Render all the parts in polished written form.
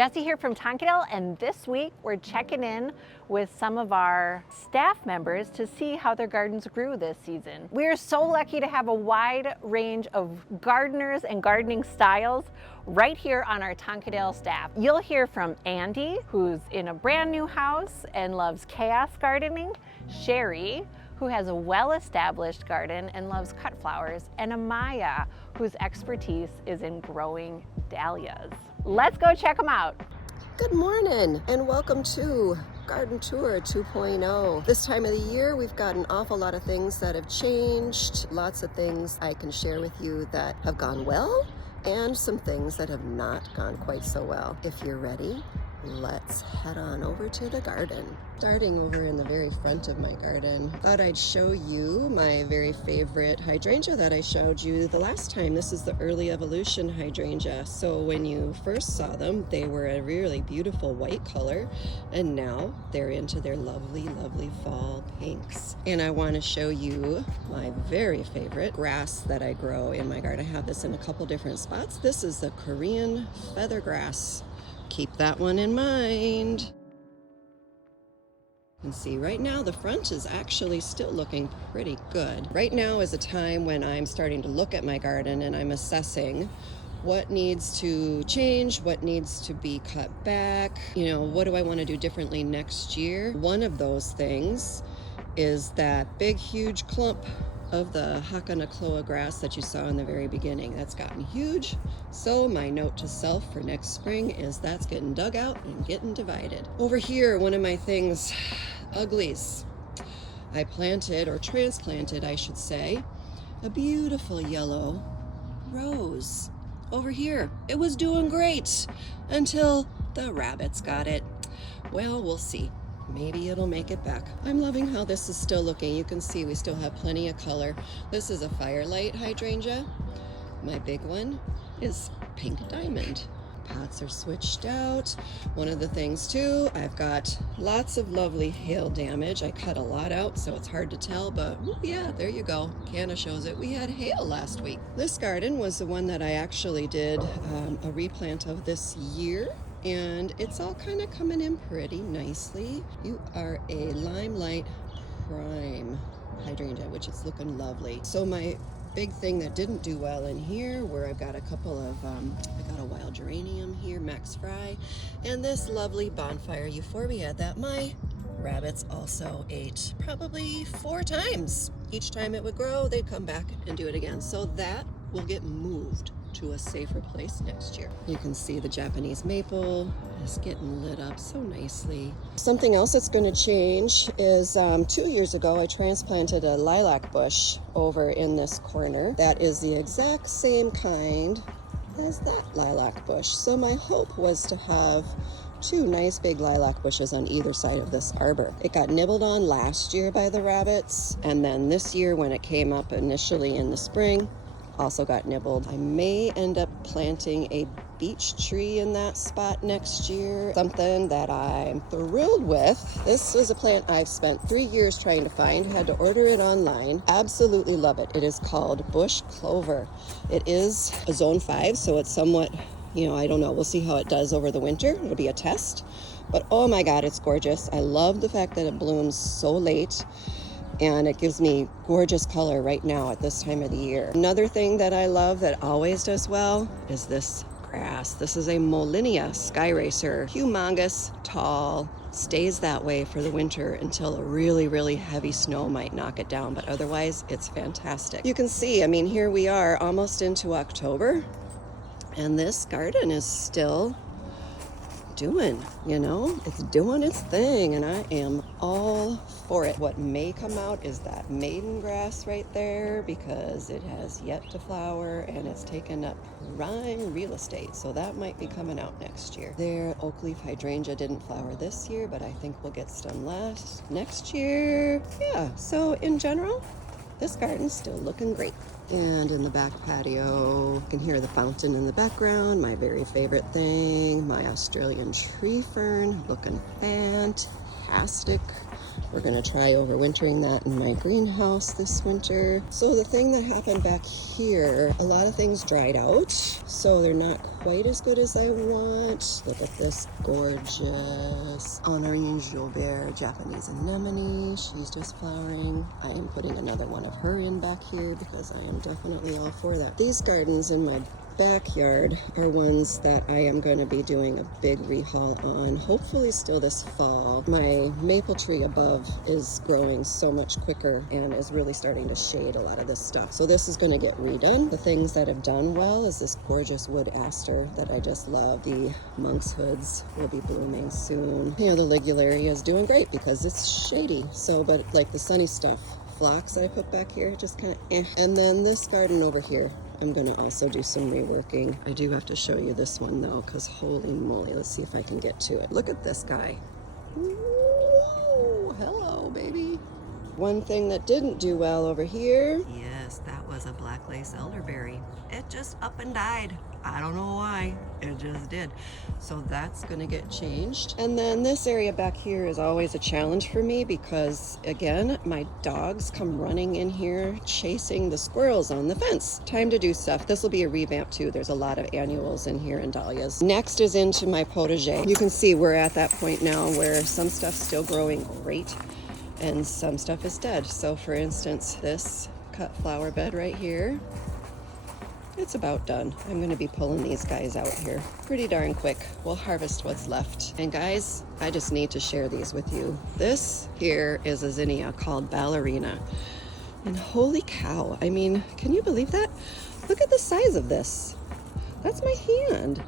Jessie here from Tonkadale, and this week we're checking in with some of our staff members to see how their gardens grew this season. We're so lucky to have a wide range of gardeners and gardening styles right here on our Tonkadale staff. You'll hear from Andy, who's in a brand new house and loves chaos gardening, Sherry, who has a well-established garden and loves cut flowers, and Amaya, whose expertise is in growing dahlias. Let's go check them out. Good morning and welcome to Garden Tour 2.0. This time of the year we've got an awful lot of things that have changed, lots of things I can share with you that have gone well and some things that have not gone quite so well. If you're ready, let's head on over to the garden. Starting over in the very front of my garden, thought I'd show you my very favorite hydrangea that I showed you the last time. This is the early evolution hydrangea. So when you first saw them, they were a really beautiful white color, and now they're into their lovely, lovely fall pinks. And I want to show you my very favorite grass that I grow in my garden. I have this in a couple different spots. This is the Korean feather grass. Keep that one in mind. You can see right now the front is actually still looking pretty good. Right now is a time when I'm starting to look at my garden and I'm assessing what needs to change, what needs to be cut back, what do I want to do differently next year. One of those things is that big huge clump of the Hakanakloa grass that you saw in the very beginning. That's gotten huge. So my note to self for next spring is that's getting dug out and getting divided. Over here, one of my things, uglies. I planted, or transplanted I should say, a beautiful yellow rose. Over here, it was doing great until the rabbits got it. Well, we'll see. Maybe it'll make it back. I'm loving how this is still looking. You can see we still have plenty of color. This is a firelight hydrangea. My big one is pink diamond. Pots are switched out. One of the things too, I've got lots of lovely hail damage. I cut a lot out, so it's hard to tell, but yeah, there you go. Canna shows it. We had hail last week. This garden was the one that I actually did a replant of this year. And it's all kind of coming in pretty nicely. You are a Limelight Prime hydrangea, which is looking lovely. So my big thing that didn't do well in here, where I've got a couple of, I got a wild geranium here, Max Fry, and this lovely bonfire euphorbia that my rabbits also ate probably 4 times. Each time it would grow, they'd come back and do it again. So that will get moved to a safer place next year. You can see the Japanese maple is getting lit up so nicely. Something else that's going to change is 2 years ago I transplanted a lilac bush over in this corner. That is the exact same kind as that lilac bush. So my hope was to have 2 nice big lilac bushes on either side of this arbor. It got nibbled on last year by the rabbits, and then this year when it came up initially in the spring, also got nibbled. I may end up planting a beech tree in that spot next year. Something that I'm thrilled with. This is a plant I've spent 3 years trying to find. Had to order it online. Absolutely love it. It is called bush clover. It is a zone 5, so it's somewhat, I don't know. We'll see how it does over the winter. It'll be a test. But oh my God, it's gorgeous. I love the fact that it blooms so late. And it gives me gorgeous color right now at this time of the year. Another thing that I love that always does well is this grass. This is a Molinia Sky Racer. Humongous, tall, stays that way for the winter until a really, really heavy snow might knock it down, but otherwise it's fantastic. You can see, here we are almost into October, and this garden is still doing, it's doing its thing, and I am all for it. What may come out is that maiden grass right there, because it has yet to flower and it's taken up prime real estate, so that might be coming out next year. Their oak leaf hydrangea didn't flower this year, but I think we'll get some next year. Yeah, so in general, this garden's still looking great. And in the back patio, you can hear the fountain in the background. My very favorite thing, my Australian tree fern, looking fantastic. We're gonna try overwintering that in my greenhouse this winter. So the thing that happened back here, a lot of things dried out, so they're not quite as good as I want. Look at this gorgeous Honorine Joubert Japanese anemone. She's just flowering. I am putting another one of her in back here because I am definitely all for that. These gardens in my backyard are ones that I am going to be doing a big rehaul on, hopefully still this fall. My maple tree above is growing so much quicker and is really starting to shade a lot of this stuff. So this is going to get redone. The things that have done well is this gorgeous wood aster that I just love. The monk's hoods will be blooming soon. You know, the ligularia is doing great because it's shady. So, but like the sunny stuff, phlox that I put back here, just kind of eh. And then this garden over here, I'm gonna also do some reworking. I do have to show you this one though, because holy moly, let's see if I can get to it. Look at this guy. Whoa, hello, baby. One thing that didn't do well over here. Yes, that was a black lace elderberry. It just up and died. I don't know why, it just did. So that's gonna get changed. And then this area back here is always a challenge for me because again, my dogs come running in here chasing the squirrels on the fence. Time to do stuff. This will be a revamp too. There's a lot of annuals in here and dahlias. Next is into my potager. You can see we're at that point now where some stuff's still growing great and some stuff is dead. So for instance, this cut flower bed right here, it's about done. I'm going to be pulling these guys out here pretty darn quick. We'll harvest what's left. And guys, I just need to share these with you. This here is a zinnia called Ballerina. And holy cow, I mean, can you believe that? Look at the size of this. That's my hand.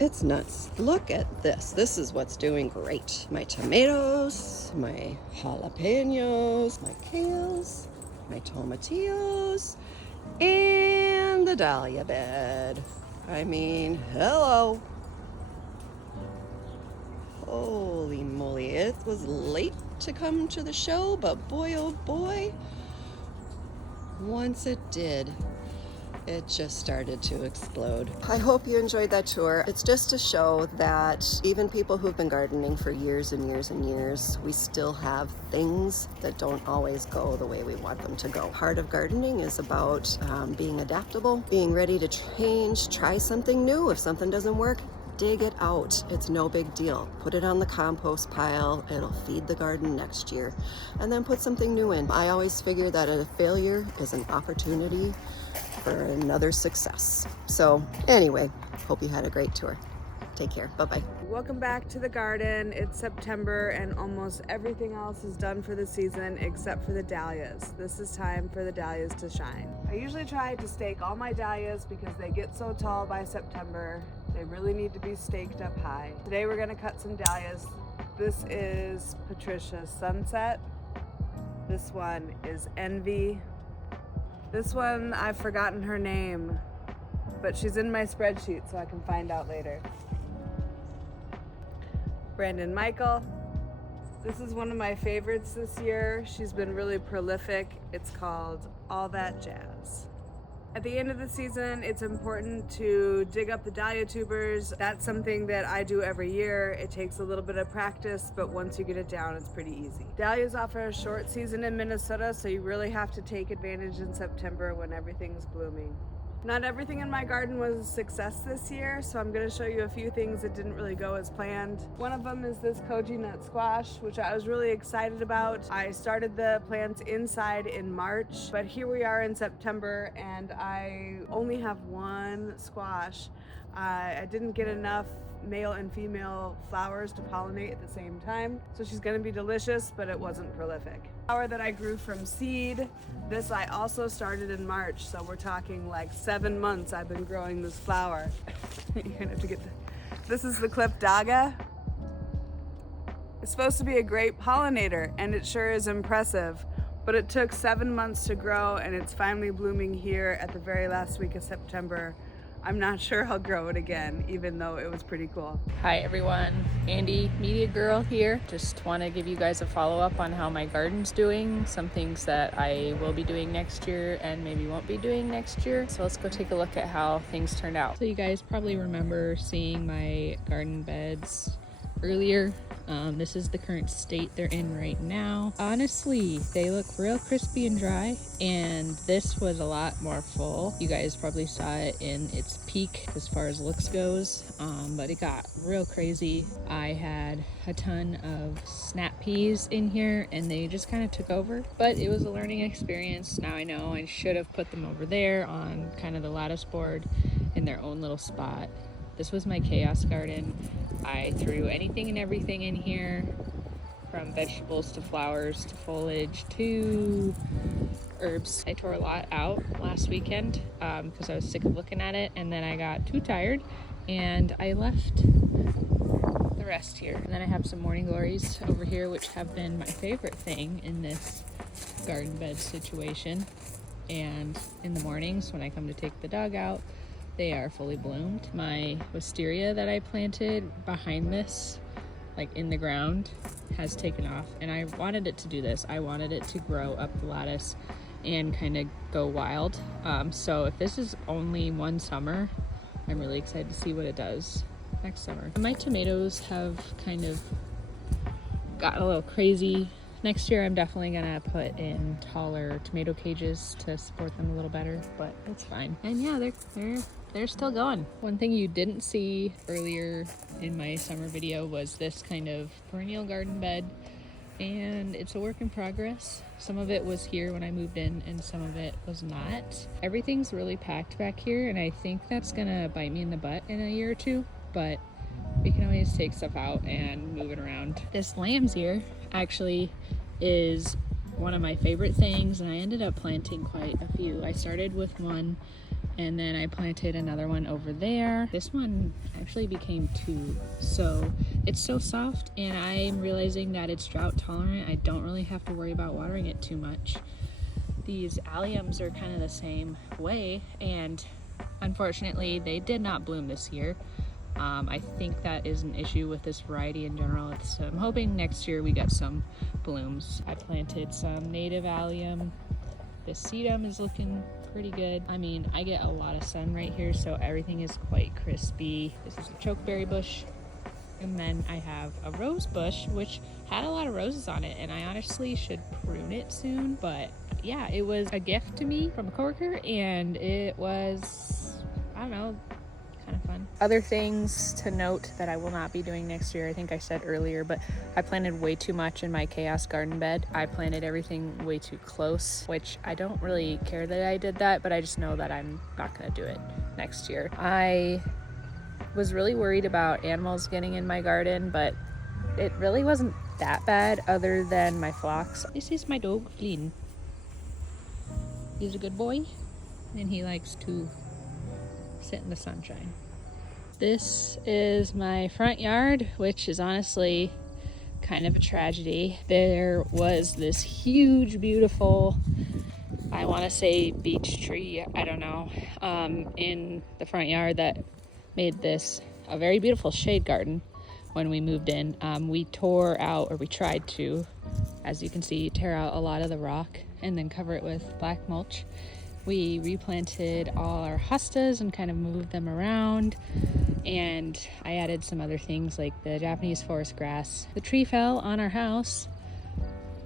It's nuts. Look at this. This is what's doing great. My tomatoes, my jalapenos, my kales, my tomatillos, and the dahlia bed. I mean, hello. Holy moly, it was late to come to the show, but boy, oh boy, once it did, it just started to explode. I hope you enjoyed that tour. It's just to show that even people who've been gardening for years and years and years, we still have things that don't always go the way we want them to go. Part of gardening is about being adaptable, being ready to change, try something new. If something doesn't work, dig it out. It's no big deal. Put it on the compost pile. It'll feed the garden next year. And then put something new in. I always figure that a failure is an opportunity for another success. So anyway, hope you had a great tour. Take care. Bye-bye. Welcome back to the garden. It's September and almost everything else is done for the season except for the dahlias. This is time for the dahlias to shine. I usually try to stake all my dahlias because they get so tall by September. They really need to be staked up high. Today we're gonna cut some dahlias. This is Patricia's Sunset. This one is Envy. This one, I've forgotten her name, but she's in my spreadsheet so I can find out later. Brandon Michael. This is one of my favorites this year. She's been really prolific. It's called All That Jazz. At the end of the season, it's important to dig up the dahlia tubers. That's something that I do every year. It takes a little bit of practice, but once you get it down, it's pretty easy. Dahlias offer a short season in Minnesota, so you really have to take advantage in September when everything's blooming. Not everything in my garden was a success this year, so I'm going to show you a few things that didn't really go as planned. One of them is this koji nut squash, which I was really excited about. I started the plants inside in March, but here we are in September and I only have one squash. I didn't get enough male and female flowers to pollinate at the same time, so she's going to be delicious, but it wasn't prolific. Flower that I grew from seed. This I also started in March, so we're talking like 7 months I've been growing this flower. You're gonna have to get this is the Clip Daga. It's supposed to be a great pollinator, and it sure is impressive, but it took 7 months to grow, and it's finally blooming here at the very last week of September. I'm not sure I'll grow it again, even though it was pretty cool. Hi everyone, Andy Media Girl here. Just want to give you guys a follow-up on how my garden's doing, some things that I will be doing next year and maybe won't be doing next year. So let's go take a look at how things turned out. So you guys probably remember seeing my garden beds earlier. This is the current state they're in right now. Honestly, they look real crispy and dry, and this was a lot more full. You guys probably saw it in its peak as far as looks goes, but it got real crazy. I had a ton of snap peas in here and they just kind of took over, but it was a learning experience. Now I know I should have put them over there on kind of the lattice board in their own little spot. This was my chaos garden. I threw anything and everything in here, from vegetables to flowers to foliage to herbs. I tore a lot out last weekend because I was sick of looking at it, and then I got too tired and I left the rest here. And then I have some morning glories over here, which have been my favorite thing in this garden bed situation. And in the mornings when I come to take the dog out, they are fully bloomed. My wisteria that I planted behind this, like in the ground, has taken off, and I wanted it to do this. I wanted it to grow up the lattice and kind of go wild. So if this is only one summer, I'm really excited to see what it does next summer. My tomatoes have kind of gotten a little crazy. Next year I'm definitely gonna put in taller tomato cages to support them a little better, but it's fine. And yeah, they're still going. One thing you didn't see earlier in my summer video was this kind of perennial garden bed, and it's a work in progress. Some of it was here when I moved in and some of it was not. Everything's really packed back here, and I think that's gonna bite me in the butt in a year or two, but we can always take stuff out and move it around. This lamb's ear actually is one of my favorite things, and I ended up planting quite a few. I started with one and then I planted another one over there. This one actually became two. So it's so soft, and I'm realizing that it's drought tolerant. I don't really have to worry about watering it too much. These alliums are kind of the same way, and unfortunately they did not bloom this year. I think that is an issue with this variety in general. I'm hoping next year we get some blooms. I planted some native allium. The sedum is looking pretty good. I mean, I get a lot of sun right here, so everything is quite crispy. This is a chokeberry bush. And then I have a rose bush, which had a lot of roses on it, and I honestly should prune it soon. But yeah, it was a gift to me from a coworker, and it was, I don't know, kind of fun. Other things to note that I will not be doing next year, I think I said earlier, but I planted way too much in my chaos garden bed. I planted everything way too close, which I don't really care that I did that, but I just know that I'm not gonna do it next year. I was really worried about animals getting in my garden, but it really wasn't that bad other than my phlox. This is my dog, Flynn. He's a good boy, and he likes to sit in the sunshine. This is my front yard, which is honestly kind of a tragedy. There was this huge, beautiful, I want to say beech tree, I don't know, in the front yard that made this a very beautiful shade garden when we moved in. We tore out, or we tried to, as you can see, tear out a lot of the rock and then cover it with black mulch. We replanted all our hostas and kind of moved them around, and I added some other things like the Japanese forest grass. The tree fell on our house.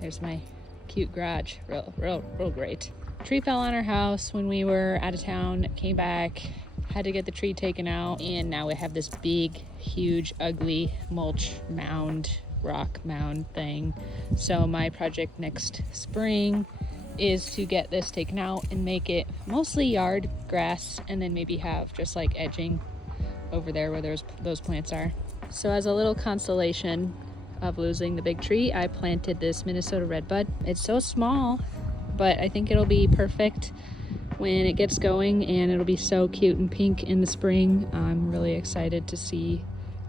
There's my cute garage, real great. Tree fell on our house when we were out of town, came back, had to get the tree taken out, and now we have this big, huge, ugly mulch mound, rock mound thing. So my project next spring is to get this taken out and make it mostly yard grass, and then maybe have just like edging over there where those plants are. So as a little consolation of losing the big tree, I planted this Minnesota redbud. It's so small, but I think it'll be perfect when it gets going, and it'll be so cute and pink in the spring. I'm really excited to see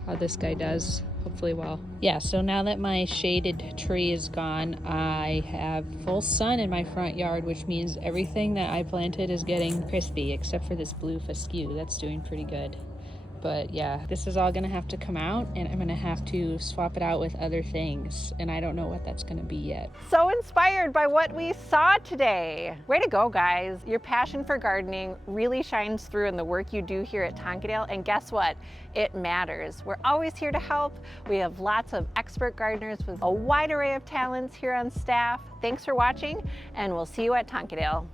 how this guy does hopefully well. Yeah, so now that my shaded tree is gone, I have full sun in my front yard, which means everything that I planted is getting crispy, except for this blue fescue. That's doing pretty good. But yeah, this is all gonna have to come out, and I'm gonna have to swap it out with other things, and I don't know what that's gonna be yet. So inspired by what we saw today. Way to go, guys. Your passion for gardening really shines through in the work you do here at Tonkadale, and guess what? It matters. We're always here to help. We have lots of expert gardeners with a wide array of talents here on staff. Thanks for watching, and we'll see you at Tonkadale.